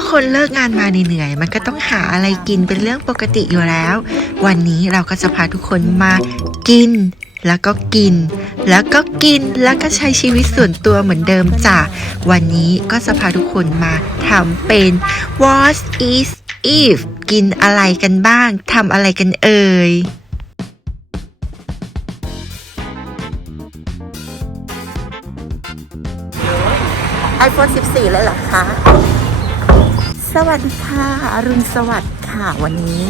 ก็คนเลิกงานมาเหนื่อยๆมันก็ต้องหาอะไรกินเป็นเรื่องปกติอยู่แล้ว วันนี้เราก็จะพาทุกคนมากิน แล้วก็กิน แล้วก็กินแล้วก็ใช้ชีวิตส่วนตัวเหมือนเดิมจ้ะวันนี้ก็จะพาทุกคนมาทำเป็น what is if กินอะไรกันบ้างทำอะไรกันเอ่ย iPhone 14 เลยเหรอคะ วัสดีค่ะอรุณสวัสดิ์ค่ะวันนี้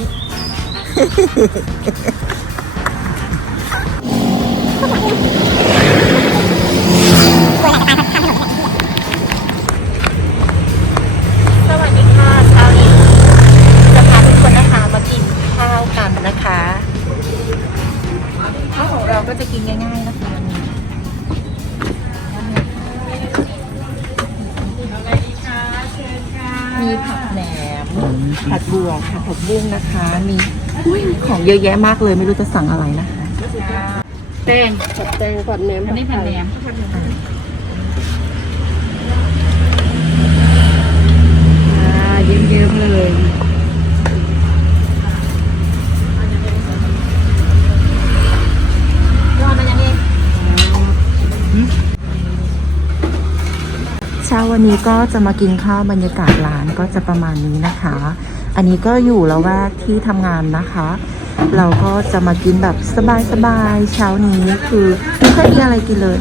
สวัสดีค่ะเช้านี้จะพาทุกคนนะคะมากินข้าวกันนะคะข้าวของเราก็จะกินง่ายๆนะคะวันนี้มีผัดแหนม ผัดบัวค่ะผัดบุ้งนะคะ มีอุ้ยมีของเยอะแยะมากเลย ไม่รู้จะสั่งอะไรนะคะแตงผัดแตงผัดแหนมอันนี้ผัดแหนมอ่าเยิ้มๆเลยยอดมันยังไงเช้า วันนี้ก็จะมากินข้าวบรรยากาศร้านก็จะประมาณนี้นะคะ อันนี้ก็อยู่แล้วว่าที่ทำงานนะคะ เราก็จะมากินแบบสบายๆเช้านี้คือไม่ค่อยมีอะไรกินเลย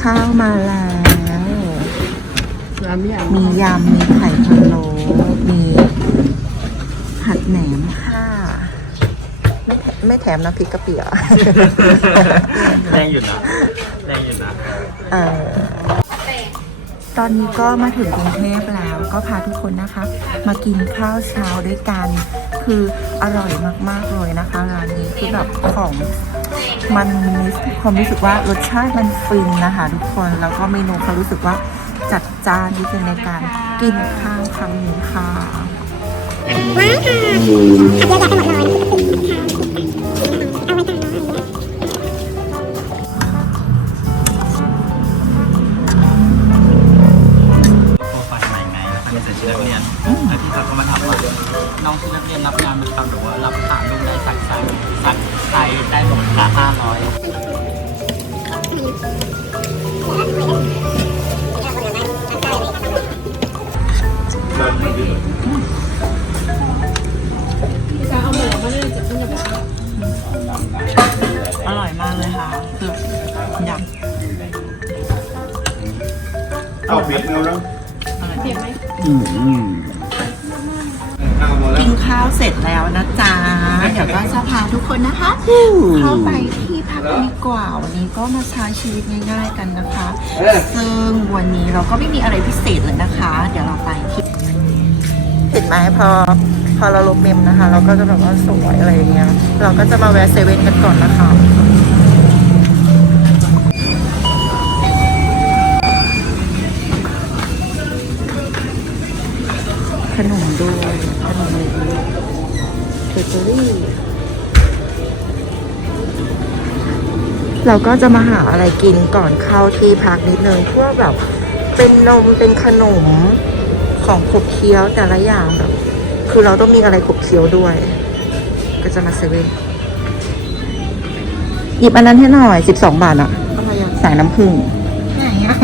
ข้าวมาแล้วมียำมีไข่พะโล้มีผัดแหนมค่ะ ไม่แถไม่แถมน้ำพริกกะปิเหรอะแรงอยู่นะแรงอยู่นะ เออตอนนี้ก็มาถึงกรุงเทพแล้วก็พาทุกคนนะคะ มากินข้าวเช้าด้วยกัน คืออร่อยมากๆเลยนะคะร้านนี้คือแบบของมันมีความรู้สึกว่ารสชาติมันฟินนะคะ ทุกคนแล้วก็เมนูเขารู้สึกว่าจัดจ้านที่สุดในการกินข้าวครั้งนี้ค่ะ โปรไฟล์ใหม่ไงแล้วก็ใส่ชุดนักเรียนแล้วพี่เขาก็มาถามว่าน้องชุดนักเรียนรับงานมันทำหรือว่ารับผ่าลูกได้สักไซส์สักไซส์ได้หมดค่าห้าร้อย เลยค่ะคือยำเอาเผ็ดเอาแล้วกินข้าวเสร็จแล้วนะจ๊ะ เดี๋ยวก็จะพาทุกคนนะคะ เข้าไปที่พักดีกว่า วันนี้ก็มาใช้ชีวิตง่ายๆกันนะคะ ซึ่งวันนี้เราก็ไม่มีอะไรพิเศษเลยนะคะ เดี๋ยวเราไปที่เห็นไหมพอ พอเราลบเมมนะคะ เราก็จะแบบว่าสวยอะไรอย่างเงี้ย เราก็จะมาแวะเซเว่นกันก่อนนะคะ ขนมด้วยขนมอะไรดีเบเกอรี่ เราก็จะมาหาอะไรกินก่อนเข้าที่พักนิดนึงเพื่อแบบเป็นนมเป็นขนมของขบเคี้ยวแต่ละอย่างแบบ คือเราต้องมีอะไรขบเคี้ยวด้วย ก็จะมาเซเว่นหยิบอันนั้นให้หน่อยสิบสองบาทอะอะไรอะสายน้ำผึ้งไหนอะ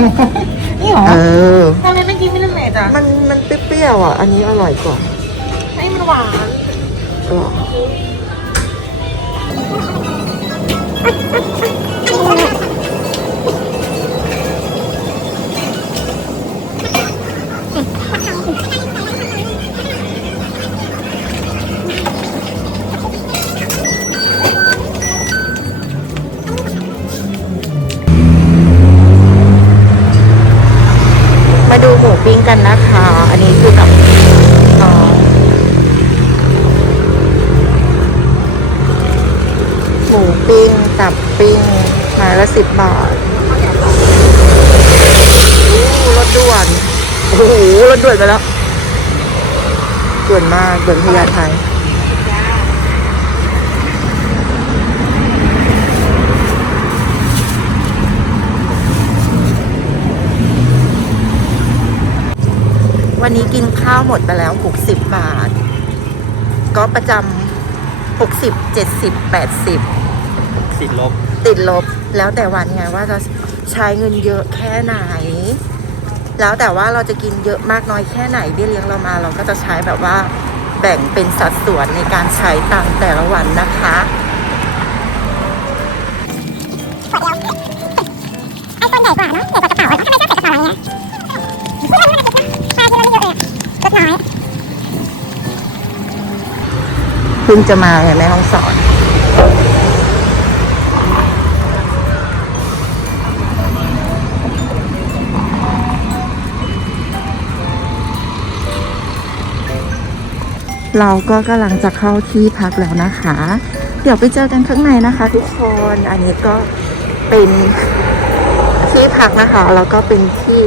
นี่หรอเออทำไมไม่กินไม่ได้เม็ดอะมันมันเป รี้ยวๆอะ อันนี้อร่อยกว่าให้มันหวานก็มา มูปิ้งกันนะคะ อันนี้คือกับน้องหมูปิ้งตับปิ้งไม้ละสิบบาทอู้รถด่วน โอ้โหรถด่วนไปแล้วด่วนมากด่วนพญาไทย วันนี้กินข้าวหมดไปแล้ว 60 บาท ก็ประจำ60 70 80 ติดลบ ติดลบ แล้วแต่วันไงว่าจะใช้เงินเยอะแค่ไหน แล้วแต่ว่าเราจะกินเยอะมากน้อยแค่ไหนเบี้ยเลี้ยงเรามา เราก็จะใช้แบบว่าแบ่งเป็นสัดส่วนในการใช้ตังค์แต่ละวันนะคะ เพิ่งจะมาแม่ห้องสอนเราก็กำลังจะเข้าที่พักแล้วนะคะ เดี๋ยวไปเจอกันข้างในนะคะ ทุกคน อันนี้ก็เป็นที่พักนะคะ แล้วก็เป็นที่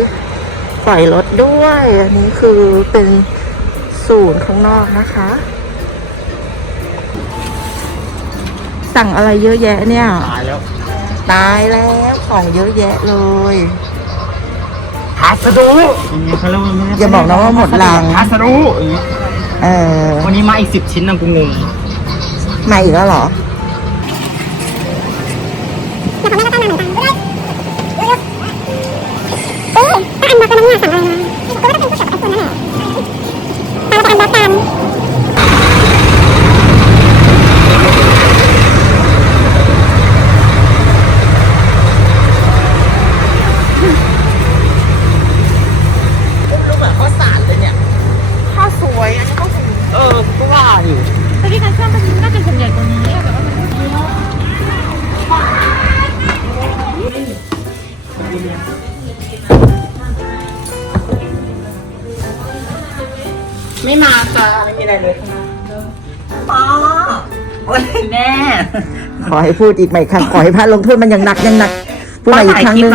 ปล่อยรถด้วย อันนี้คือเป็นศูนย์ข้างนอกนะคะ สั่งอะไรเยอะแยะเนี่ย ตายแล้ว ตายแล้วของเยอะแยะเลยพัสดุอย่างเงี้ยเขาเรียกว่าอย่าบอกนะว่าหมดรังพัสดุอย่างเงี้ยเออวันนี้มาอีกสิบชิ้นนะกูงงมาอีกแล้วเหรอเดี๋ยวเขาไม่ก็ตั้งมาเหมือนกันเออก็อันบล็อกกันเนี่ยสั่ง อยู่แต่ที่การเครื่องมันน่าจะส่วนใหญ่กว่านี้แต่ว่ามันไม่เยอะไม่มาจ้าไม่มีอะไรเลยอ๋อโอ้ยแม่ขอให้พูดอีกไหมคะขอให้พระลงโทษมันยังหนักยังหนักพูดมาอีกครั้งหนึง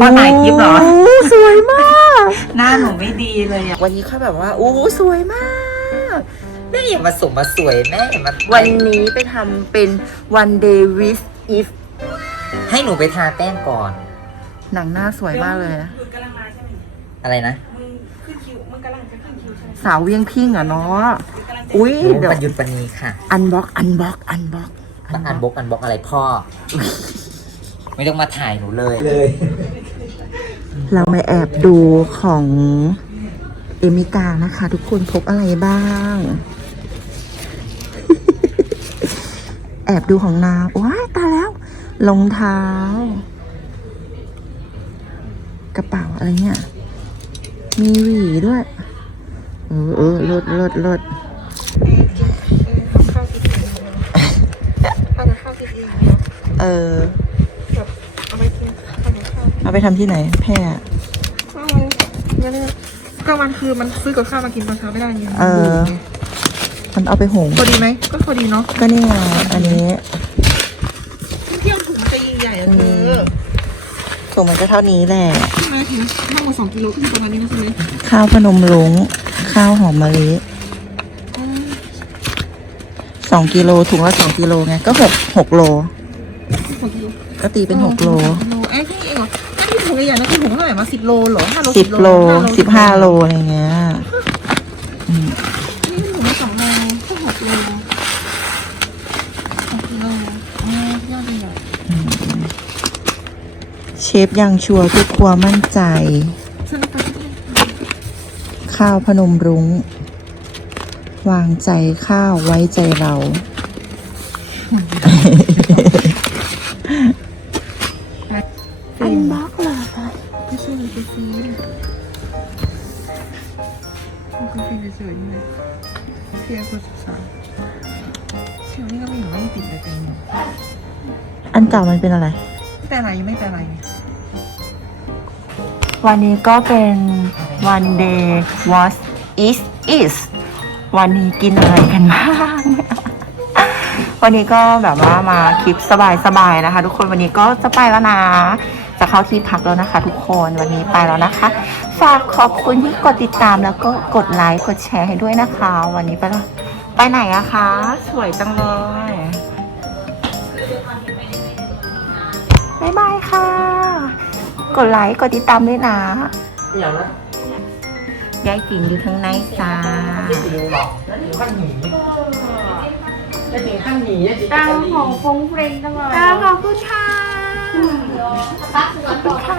พ่อถ่ายคลิปเหรอโอ้สวยมาก หน้าหนูไม่ดีเลยอะวันนี้เขาแบบว่าโอ้สวยมากแม่อย่ามาสมมาสวยแม่อย่ามาวันนี้ไปทำเป็น one day with if ให้หนูไปทาแป้งก่อน หนังหน้าสวยมากเลยอะอะไรนะสาวเวียงพิงอะเนาะอุ้ยหนูเดี๋ยวปัญญุปันนีค่ะอันบ็อกอันบ็อกอันบ็อกต้องอันบล็อกอันบล็อกอะไรพ่อ ไม่ต้องมาถ่ายหนูเลยเลย เรามาแอบดูของเอมิกานะคะ ทุกคนพกอะไรบ้าง แอบดูของนางว้ายตายแล้วรองเท้า กระเป๋าอะไรเนี่ย มีหวีด้วย เออเออลดลดลดเออ เอาไปทำที่ไหน แพร่กลางวันคือมันซื้อกับข้าวมากินตอนเช้าไม่ได้ไงเออ มันเอาไปหุงพอดีไหมก็พอดีเนาะก็นี่ไงอันนี้เที่ยวถุงมันจะใหญ่ๆอะเธอถุงมันก็เท่านี้แหละใช่ไหมถึงทั้งหมดสองกิโลก็คือประมาณนี้นะใช่ไหมข้าวพนมรุ้งข้าวหอมมะลิสองกิโลถุงละสองกิโลไงก็หกหกโลสองกิโลก็ตีเป็นหกโลโลเอ้ยแค่นี้เองเหรอนั่นที่ถุงใหญ่ๆนะคือถุงเท่าไหร่มาสิบโลเหรอห้าโลสิบโลสิบห้าโลอะไรเงี้ย นี่ถุงละสองโล ก็หกโลสองกิโลอ๋อยอดเลยเหรอเชฟยังชัวร์ทุกครัวมั่นใจซื้อมาไปที่ไหนข้าวพนมรุ้ง วางใจข้าวไว้ใจเรา ก่ามันเป็นอะไร แต่อะไรไม่แต่อะไรวันนี้ก็เป็น one day what is is วันนี้กินอะไรกันบ้างวันนี้ก็แบบว่ามาคลิปสบายๆนะคะ ทุกคนวันนี้ก็จะไปแล้วนะจะเข้าที่พักแล้วนะคะ ทุกคนวันนี้ไปแล้วนะคะ ฝากขอบคุณที่กดติดตามแล้วก็กดไลค์กดแชร์ให้ด้วยนะคะ วันนี้ไปแล้วไปไหนอะคะ สวยจังเลย บ๊ายบายค่ะ กดไลค์ กดติดตามด้วยนะอย่างนะยายกินอยู่ทั้งในจ้าที่ติวบอกนั่นถึงขั้นหนีนั่นถึงขั้าหนีตังของฟงเฟรงตลอดตังขอบคุณค่ะขอบคุณค่ะ